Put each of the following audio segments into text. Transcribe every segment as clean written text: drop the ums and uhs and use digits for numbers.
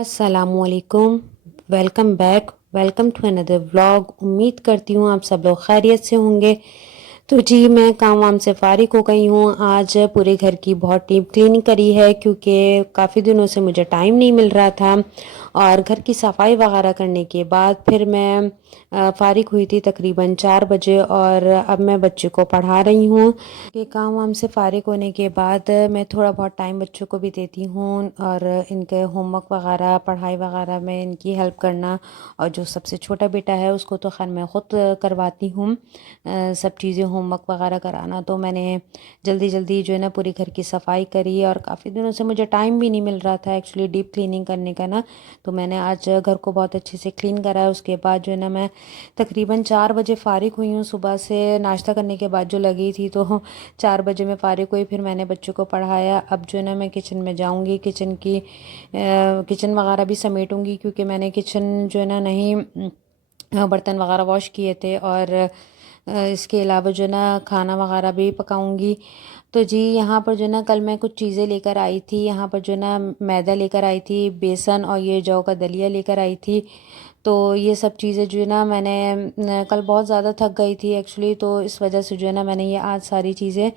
अस्सलामुअलैकुम। Welcome back, welcome to another vlog. उम्मीद करती हूँ आप सब लोग खैरियत से होंगे। तो जी मैं काम वाम से फ़ारिग हो गई हूँ। आज पूरे घर की बहुत डीप क्लीनिंग करी है क्योंकि काफ़ी दिनों से मुझे टाइम नहीं मिल रहा था। और घर की सफाई वगैरह करने के बाद फिर मैं फ़ारिग हुई थी तकरीबन 4 बजे, और अब मैं बच्चे को पढ़ा रही हूँ। कि काम वाम से फ़ारिग होने के बाद मैं थोड़ा बहुत टाइम बच्चों को भी देती हूँ और इनके होमवर्क वगैरह, पढ़ाई वगैरह में इनकी हेल्प करना। और जो सबसे छोटा बेटा है उसको तो खैर मैं ख़ुद करवाती हूँ सब चीज़ें, होमवर्क वगैरह कराना। तो मैंने जल्दी जल्दी जो है ना पूरी घर की सफाई करी, और काफ़ी दिनों से मुझे टाइम भी नहीं मिल रहा था एक्चुअली डीप क्लीनिंग करने का ना। तो मैंने आज घर को बहुत अच्छे से क्लीन करा है। उसके बाद जो है ना मैं तकरीबन 4 बजे फ़ारिग हुई हूँ। सुबह से नाश्ता करने के बाद जो लगी थी, तो 4 बजे मैं फ़ारिग हुई। फिर मैंने बच्चों को पढ़ाया। अब जो है ना मैं किचन में जाऊँगी, किचन वगैरह भी समेटूँगी क्योंकि मैंने किचन जो है ना नहीं बर्तन वगैरह वॉश किए थे। और इसके अलावा जो है ना खाना वगैरह भी पकाऊंगी। तो जी यहाँ पर जो है ना कल मैं कुछ चीज़ें लेकर आई थी। यहाँ पर जो है ना मैदा लेकर आई थी, बेसन, और ये जौ का दलिया लेकर आई थी। तो ये सब चीज़ें जो है ना मैंने कल बहुत ज़्यादा थक गई थी एक्चुअली, तो इस वजह से जो है ना मैंने ये आज सारी चीज़ें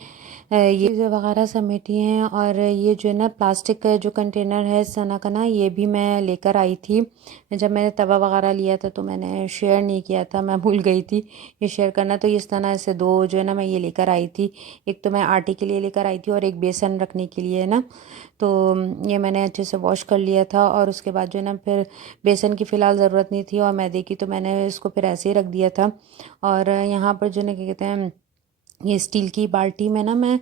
ये चीज़ें वगैरह समेटी हैं। और ये जो है ना प्लास्टिक का जो कंटेनर है सना का ना, ये भी मैं लेकर आई थी। जब मैंने तवा वगैरह लिया था तो मैंने शेयर नहीं किया था, मैं भूल गई थी ये शेयर करना। तो इस तरह से दो जो है ना मैं ये लेकर आई थी। एक तो मैं आटे के लिए लेकर आई थी और एक बेसन रखने के लिए ना। तो ये मैंने अच्छे से वॉश कर लिया था। और उसके बाद जो है ना फिर बेसन की फ़िलहाल ज़रूरत नहीं थी, और मैदे की तो मैंने इसको फिर ऐसे ही रख दिया था। और यहाँ पर जो है ना क्या कहते हैं, ये स्टील की बाल्टी में ना मैं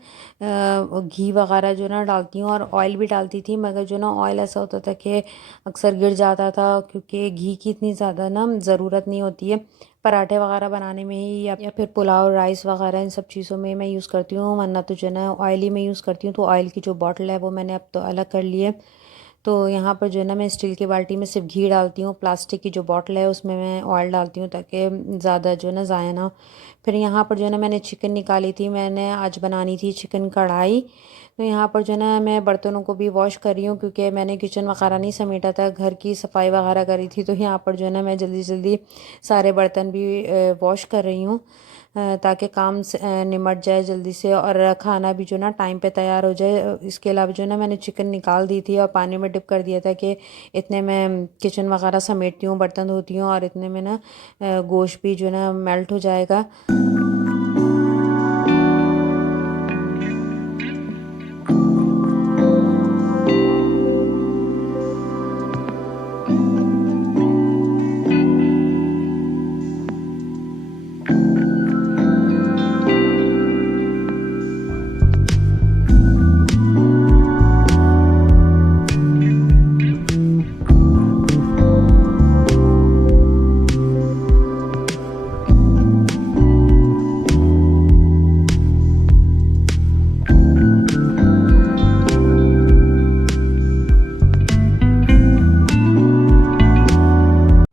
घी वगैरह जो ना डालती हूँ, और ऑयल भी डालती थी। मगर जो ना ऑयल ऐसा होता था कि अक्सर गिर जाता था, क्योंकि घी की इतनी ज़्यादा ना ज़रूरत नहीं होती है पराठे वगैरह बनाने में ही, या फिर पुलाव राइस वगैरह इन सब चीज़ों में मैं यूज़ करती हूँ। वरना तो जो है ना ऑयल ही में यूज़ करती हूँ। तो ऑयल की जो बॉटल है वो मैंने अब तो अलग कर ली है। तो यहाँ पर जो है ना मैं स्टील की बाल्टी में सिर्फ घी डालती हूँ। प्लास्टिक की जो बॉटल है उसमें मैं ऑयल डालती हूँ ताकि ज़्यादा जो है ना ज़ाया ना हो। फिर यहाँ पर जो है ना मैंने चिकन निकाली थी। मैंने आज बनानी थी चिकन कढ़ाई। तो यहाँ पर जो है ना मैं बर्तनों को भी वॉश कर रही हूँ क्योंकि मैंने किचन वगैरह नहीं समेटा था, घर की सफाई वगैरह करी थी। तो यहाँ पर जो है ना मैं जल्दी जल्दी सारे बर्तन भी वॉश कर रही हूँ ताकि काम निमट जाए जल्दी से, और खाना भी जो ना टाइम पे तैयार हो जाए। इसके अलावा जो ना मैंने चिकन निकाल दी थी और पानी में डिप कर दिया था कि इतने में किचन वगैरह समेटती हूँ, बर्तन धोती हूँ, और इतने में ना गोश्त भी जो ना मेल्ट हो जाएगा।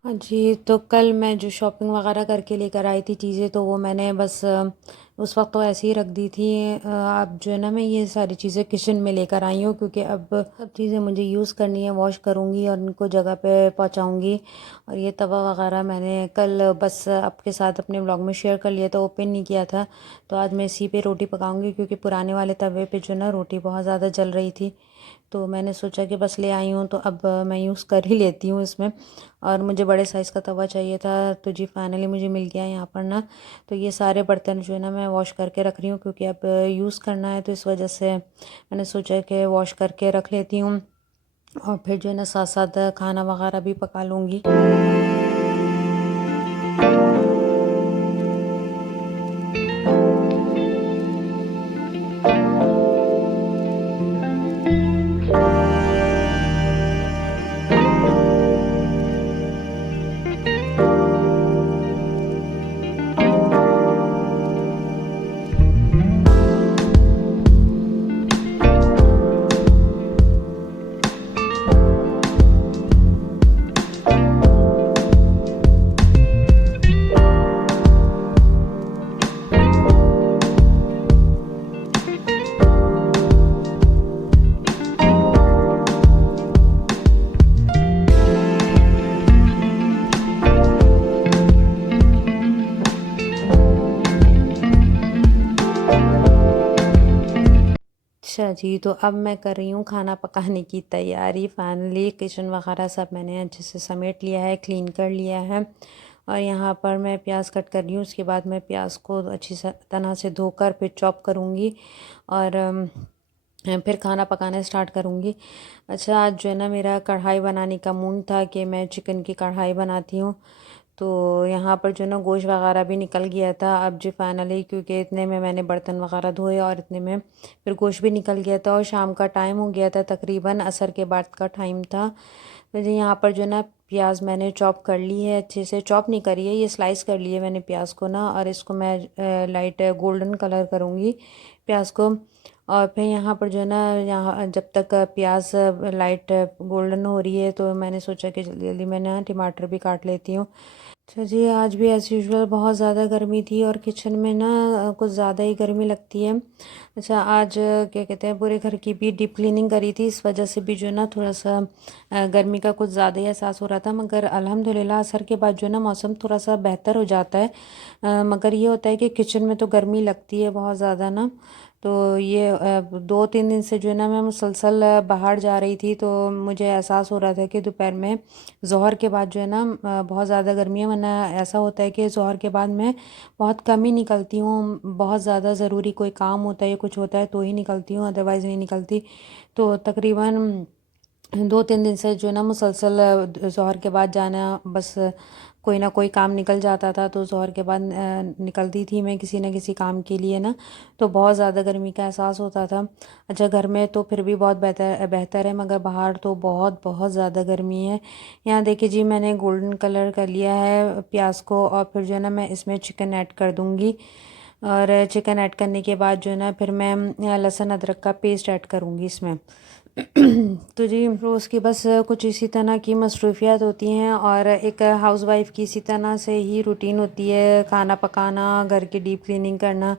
हाँ जी, तो कल मैं जो शॉपिंग वगैरह करके लेकर आई थी चीज़ें, तो वो मैंने बस उस वक्त तो ऐसे ही रख दी थी। अब जो है ना मैं ये सारी चीज़ें किचन में लेकर आई हूँ क्योंकि अब सब चीज़ें मुझे यूज़ करनी है, वॉश करूँगी और उनको जगह पे पहुँचाऊँगी। और ये तवा वगैरह मैंने कल बस आपके साथ अपने ब्लॉग में शेयर कर लिया था, ओपन नहीं किया था। तो आज मैं इसी पे रोटी पकाऊँगी क्योंकि पुराने वाले तवे पे जो ना रोटी बहुत ज़्यादा जल रही थी। तो मैंने सोचा कि बस ले आई हूँ तो अब मैं यूज़ कर ही लेती हूँ इसमें। और मुझे बड़े साइज़ का तवा चाहिए था, तो जी फाइनली मुझे मिल गया यहाँ पर ना। तो ये सारे बर्तन जो है ना मैं वॉश करके रख रही हूँ क्योंकि अब यूज़ करना है, तो इस वजह से मैंने सोचा कि वॉश करके रख लेती हूँ। और फिर जो है ना साथ साथ खाना वगैरह भी पका लूँगी। अच्छा जी, तो अब मैं कर रही हूँ खाना पकाने की तैयारी। फाइनली किचन वगैरह सब मैंने अच्छे से समेट लिया है, क्लीन कर लिया है। और यहाँ पर मैं प्याज कट कर रही हूँ। उसके बाद मैं प्याज को अच्छी तरह से धोकर फिर चॉप करूँगी और फिर खाना पकाना स्टार्ट करूँगी। अच्छा, आज जो है ना मेरा कढ़ाई बनाने का मूड था कि मैं चिकन की कढ़ाई बनाती हूँ। तो यहाँ पर जो ना गोश्त वगैरह भी निकल गया था। अब जो फाइनली क्योंकि इतने में मैंने बर्तन वगैरह धोए और इतने में फिर गोश्त भी निकल गया था और शाम का टाइम हो गया था, तकरीबन असर के बाद का टाइम था। तो जी यहाँ पर जो ना प्याज मैंने चॉप कर ली है, अच्छे से चॉप नहीं करी है, ये स्लाइस कर लिए मैंने प्याज को ना। और इसको मैं लाइट गोल्डन कलर करूँगी प्याज को। और फिर यहाँ पर जो है ना, यहाँ जब तक प्याज लाइट गोल्डन हो रही है तो मैंने सोचा कि जल्दी जल्दी मैं ना टमाटर भी काट लेती हूँ। अच्छा जी, आज भी एज़ यूजुअल बहुत ज़्यादा गर्मी थी और किचन में ना कुछ ज़्यादा ही गर्मी लगती है। अच्छा, आज क्या कहते हैं, पूरे घर की भी डीप क्लीनिंग करी थी, इस वजह से भी जो है ना थोड़ा सा गर्मी का कुछ ज़्यादा ही एहसास हो रहा था। मगर अल्हम्दुलिल्लाह असर के बाद जो है ना मौसम थोड़ा सा बेहतर हो जाता है। मगर ये होता है कि किचन में तो गर्मी लगती है बहुत ज़्यादा ना। तो ये 2-3 दिन से जो है ना मैं मुसलसल बाहर जा रही थी, तो मुझे एहसास हो रहा था कि दोपहर में ज़ोहर के बाद जो है ना बहुत ज़्यादा गर्मी है। वरना ऐसा होता है कि ज़ोहर के बाद मैं बहुत कम ही निकलती हूँ, बहुत ज़्यादा ज़रूरी कोई काम होता है या कुछ होता है तो ही निकलती हूँ, अदरवाइज़ नहीं निकलती। तो तकरीबन 2-3 दिन से जो है ना मुसलसल ज़ोहर के बाद जाना, बस कोई ना कोई काम निकल जाता था, तो ज़ोहर के बाद निकलती थी मैं किसी न किसी काम के लिए ना। तो बहुत ज़्यादा गर्मी का एहसास होता था। अच्छा, घर में तो फिर भी बहुत बेहतर बेहतर है, मगर बाहर तो बहुत बहुत ज़्यादा गर्मी है। यहाँ देखिए जी, मैंने गोल्डन कलर कर लिया है प्याज को और फिर जो है ना मैं इसमें चिकन ऐड कर दूँगी। और चिकन ऐड करने के बाद जो है ना फिर मैं लहसुन अदरक का पेस्ट ऐड करूँगी इसमें। तो जी, रोज़ की बस कुछ इसी तरह की मसरूफियत होती हैं और एक हाउसवाइफ़ की इसी तरह से ही रूटीन होती है, खाना पकाना, घर की डीप क्लीनिंग करना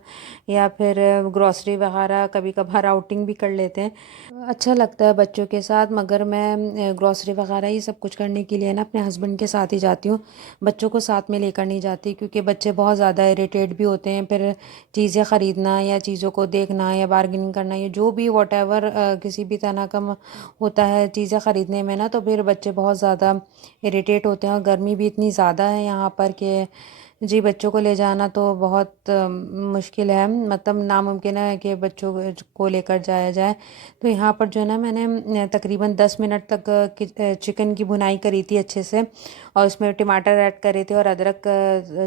या फिर ग्रॉसरी वगैरह, कभी कभार आउटिंग भी कर लेते हैं। अच्छा लगता है बच्चों के साथ, मगर मैं ग्रॉसरी वगैरह ये सब कुछ करने के लिए ना अपने हस्बैंड के साथ ही जाती हूँ। बच्चों को साथ में लेकर नहीं जाती, क्योंकि बच्चे बहुत ज़्यादा इरिटेट भी होते हैं। फिर चीज़ें ख़रीदना या चीज़ों को देखना या बार्गेनिंग करना, या जो भी वॉटेवर किसी भी तरह का होता है चीज़ें ख़रीदने में ना, तो फिर बच्चे बहुत ज़्यादा इरिटेट होते हैं। और गर्मी भी इतनी ज़्यादा है यहाँ पर कि जी बच्चों को ले जाना तो बहुत मुश्किल है, मतलब नामुमकिन है कि बच्चों को लेकर जाया जाए। तो यहाँ पर जो है ना मैंने तकरीबन 10 मिनट तक चिकन की भुनाई करी थी अच्छे से, और उसमें टमाटर ऐड करे थे और अदरक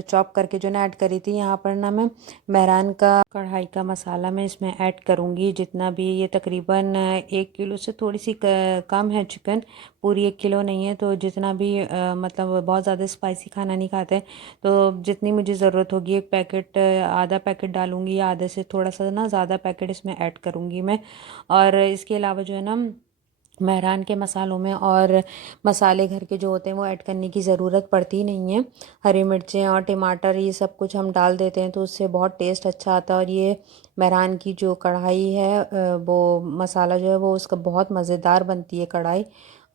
चॉप करके जो ना ऐड करी थी। यहाँ पर ना मैं मेहरान का कढ़ाई का मसाला मैं इसमें ऐड करूँगी, जितना भी ये तकरीबन 1 किलो से थोड़ी सी कम है चिकन, पूरी 1 किलो नहीं है। तो जितना भी मतलब बहुत ज़्यादा स्पाइसी खाना नहीं खाते, तो जितनी मुझे ज़रूरत होगी एक पैकेट, आधा पैकेट डालूँगी या आधे से थोड़ा सा ना ज़्यादा पैकेट इसमें ऐड करूँगी मैं। और इसके अलावा जो है ना मेहरान के मसालों में और मसाले घर के जो होते हैं वो ऐड करने की ज़रूरत पड़ती नहीं है। हरी मिर्चें और टमाटर ये सब कुछ हम डाल देते हैं तो उससे बहुत टेस्ट अच्छा आता है। और ये मेहरान की जो कढ़ाई है वो मसाला जो है वो उसका बहुत मज़ेदार बनती है कढ़ाई,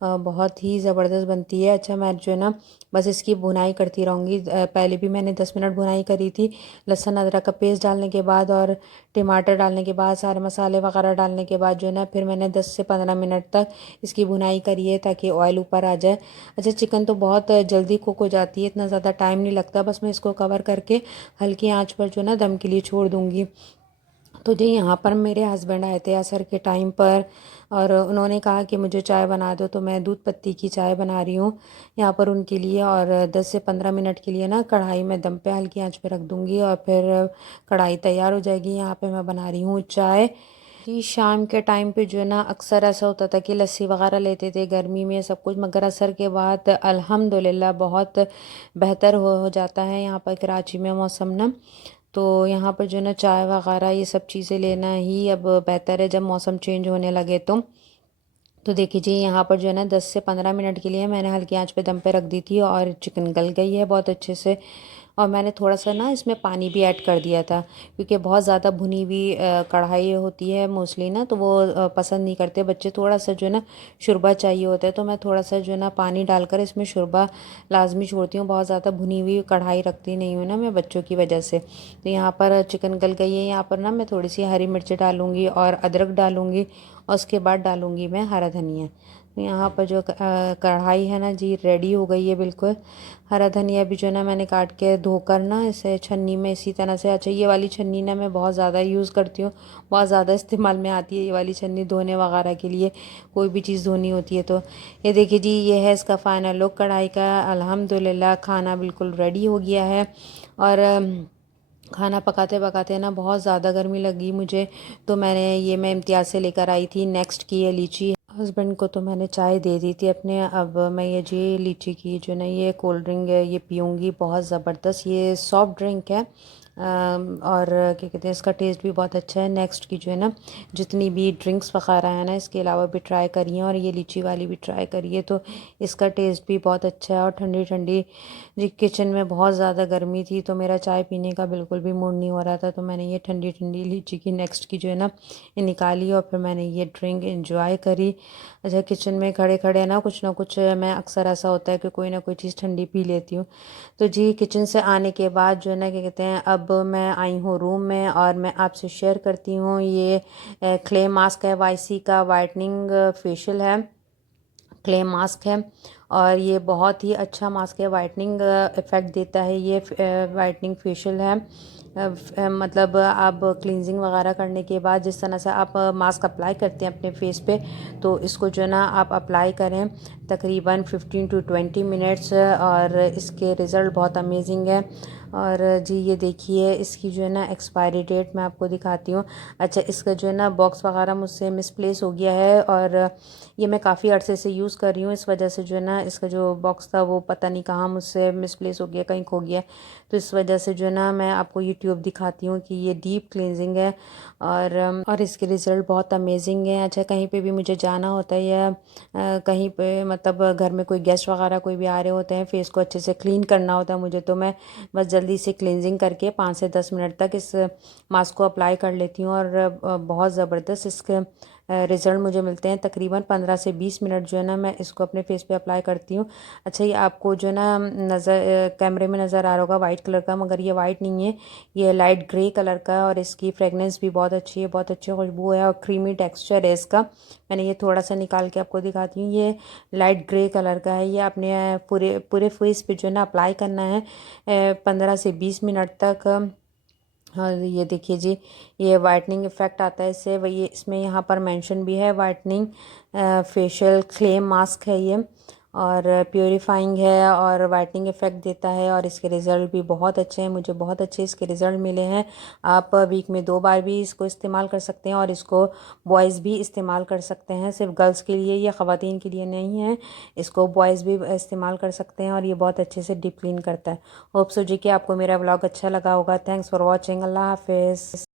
बहुत ही ज़बरदस्त बनती है। अच्छा, मैं जो है ना बस इसकी भुनाई करती रहूँगी। पहले भी मैंने 10 मिनट भुनाई करी थी लहसुन अदरक का पेस्ट डालने के बाद और टमाटर डालने के बाद, सारे मसाले वगैरह डालने के बाद जो है ना फिर मैंने 10 से 15 मिनट तक इसकी भुनाई करी है ताकि ऑयल ऊपर आ जाए। अच्छा, चिकन तो बहुत जल्दी कुक हो जाती है, इतना ज़्यादा टाइम नहीं लगता। बस मैं इसको कवर करके हल्की आंच पर जो है ना दम के लिए छोड़ दूँगी। तो जी यहाँ पर मेरे हस्बैंड आए थे असर के टाइम पर और उन्होंने कहा कि मुझे चाय बना दो, तो मैं दूध पत्ती की चाय बना रही हूँ यहाँ पर उनके लिए। और 10 से 15 मिनट के लिए ना कढ़ाई में दम पे हल्की आंच पे रख दूँगी और फिर कढ़ाई तैयार हो जाएगी। यहाँ पे मैं बना रही हूँ चाय। जी, शाम के टाइम पे जो है ना अक्सर ऐसा होता था कि लस्सी वगैरह लेते थे गर्मी में सब कुछ, मगर असर के बाद अल्हम्दुलिल्लाह बहुत बेहतर हो जाता है यहाँ पर कराची में मौसम ना। तो यहाँ पर जो है ना चाय वगैरह ये सब चीज़ें लेना ही अब बेहतर है जब मौसम चेंज होने लगे तो देखिए जी यहाँ पर जो है ना 10 से 15 मिनट के लिए मैंने हल्की आंच पे दम पे रख दी थी और चिकन गल गई है बहुत अच्छे से। और मैंने थोड़ा सा ना इसमें पानी भी ऐड कर दिया था, क्योंकि बहुत ज़्यादा भुनी हुई कढ़ाई होती है मोस्टली ना, तो वो पसंद नहीं करते बच्चे। थोड़ा सा जो है ना शोरबा चाहिए होता है, तो मैं थोड़ा सा जो है ना पानी डालकर इसमें शोरबा लाजमी छोड़ती हूँ। बहुत ज़्यादा भुनी हुई कढ़ाई रखती नहीं हूँ ना मैं बच्चों की वजह से। तो यहाँ पर चिकन गल गई है। यहाँ पर ना मैं थोड़ी सी हरी मिर्च डालूँगी और अदरक डालूँगी, और उसके बाद डालूँगी मैं हरा धनिया। तो यहाँ पर जो कढ़ाई है ना जी रेडी हो गई है बिल्कुल। हरा धनिया भी जो है ना मैंने काट के धोकर ना इसे छन्नी में इसी तरह से, अच्छा ये वाली छन्नी ना मैं बहुत ज़्यादा यूज़ करती हूँ, बहुत ज़्यादा इस्तेमाल में आती है ये वाली छन्नी धोने वगैरह के लिए, कोई भी चीज़ धोनी होती है तो। ये देखिए जी, ये है इसका फाइनल लुक कढ़ाई का। अल्हम्दुलिल्लाह खाना बिल्कुल रेडी हो गया है। और खाना पकाते पकाते ना बहुत ज़्यादा गर्मी लगी मुझे, तो मैं इम्तियाज़ से लेकर आई थी नेक्स्ट की ये लीची। हस्बैंड को तो मैंने चाय दे दी थी अपने, अब मैं ये जी लीची की जो ना ये कोल्ड ड्रिंक है ये पीऊँगी। बहुत ज़बरदस्त ये सॉफ्ट ड्रिंक है। और क्या कहते हैं, इसका टेस्ट भी बहुत अच्छा है। नेक्स्ट की जो है ना जितनी भी ड्रिंक्स वगैरह है ना इसके अलावा भी ट्राई करिए, और ये लीची वाली भी ट्राई करिए, तो इसका टेस्ट भी बहुत अच्छा है। और ठंडी ठंडी जी, किचन में बहुत ज़्यादा गर्मी थी तो मेरा चाय पीने का बिल्कुल भी मूड नहीं हो रहा था, तो मैंने ये ठंडी ठंडी लीची की नेक्स्ट की जो है ना ये निकाली, और फिर मैंने ये ड्रिंक एंजॉय करी। अच्छा, किचन में खड़े खड़े ना कुछ मैं अक्सर ऐसा होता है कि कोई ना कोई चीज़ ठंडी पी लेती हूँ। तो जी किचन से आने के बाद जो है ना क्या कहते हैं, अब मैं आई हूँ रूम में, और मैं आपसे शेयर करती हूँ ये क्ले मास्क है, वाईसी का वाइटनिंग फेशियल है, क्ले मास्क है। और ये बहुत ही अच्छा मास्क है, वाइटनिंग इफ़ेक्ट देता है ये। वाइटनिंग फेशियल है। मतलब आप क्लींजिंग वगैरह करने के बाद जिस तरह से आप मास्क अप्लाई करते हैं अपने फेस पे, तो इसको जो है ना आप अप्लाई करें तकरीबन 15 to 20 मिनट्स, और इसके रिज़ल्ट बहुत अमेजिंग है। और जी ये देखिए इसकी जो है ना एक्सपायरी डेट मैं आपको दिखाती हूँ। अच्छा, इसका जो है ना बॉक्स वगैरह मुझसे मिसप्लेस हो गया है, और ये मैं काफ़ी अरसे से यूज़ कर रही हूँ, इस वजह से जो है ना इसका जो बॉक्स था वो पता नहीं कहाँ मुझसे मिसप्लेस हो गया, कहीं खो गया। तो इस वजह से जो है ना मैं आपको ये ट्यूब दिखाती हूँ कि ये डीप क्लींजिंग है, और इसके रिज़ल्ट बहुत अमेजिंग है। अच्छा, कहीं पे भी मुझे जाना होता है या कहीं पे मतलब घर में कोई गेस्ट वगैरह कोई भी आ रहे होते हैं, फेस को अच्छे से क्लीन करना होता है मुझे, तो मैं बस जल्दी से क्लींजिंग करके 5 से 10 मिनट तक इस मास्क को अप्लाई कर लेती हूँ, और बहुत ज़बरदस्त इसके रिज़ल्ट मुझे मिलते हैं। तकरीबन 15 से 20 मिनट जो है ना मैं इसको अपने फेस पे अप्लाई करती हूँ। अच्छा, ये आपको जो है ना कैमरे में नज़र आ रहा होगा वाइट कलर का, मगर ये वाइट नहीं है, ये लाइट ग्रे कलर का है, और इसकी फ्रेगनेंस भी बहुत अच्छी है, बहुत अच्छी खुशबू है, और क्रीमी टेक्सचर है इसका। मैंने ये थोड़ा सा निकाल के आपको दिखाती हूँ, ये लाइट ग्रे कलर का है। ये अपने पूरे पूरे फेस पे जो है ना अप्लाई करना है 15 से 20 मिनट तक। हाँ, ये देखिए जी, ये वाइटनिंग इफ़ेक्ट आता है इससे। वही इसमें यहाँ पर मेंशन भी है, वाइटनिंग फेशियल क्ले मास्क है ये, और प्योरीफाइंग है, और वाइटनिंग इफ़ेक्ट देता है, और इसके रिज़ल्ट भी बहुत अच्छे हैं, मुझे बहुत अच्छे इसके रिज़ल्ट मिले हैं। आप वीक में 2 बार भी इसको इस्तेमाल कर सकते हैं, और इसको बॉयज़ भी इस्तेमाल कर सकते हैं, सिर्फ गर्ल्स के लिए या ख़वातीन के लिए नहीं है, इसको बॉयज़ भी इस्तेमाल कर सकते हैं, और ये बहुत अच्छे से डीप क्लीन करता है। होप सो जी कि आपको मेरा व्लॉग अच्छा लगा होगा। Thanks for watching. अल्लाह हाफिज़।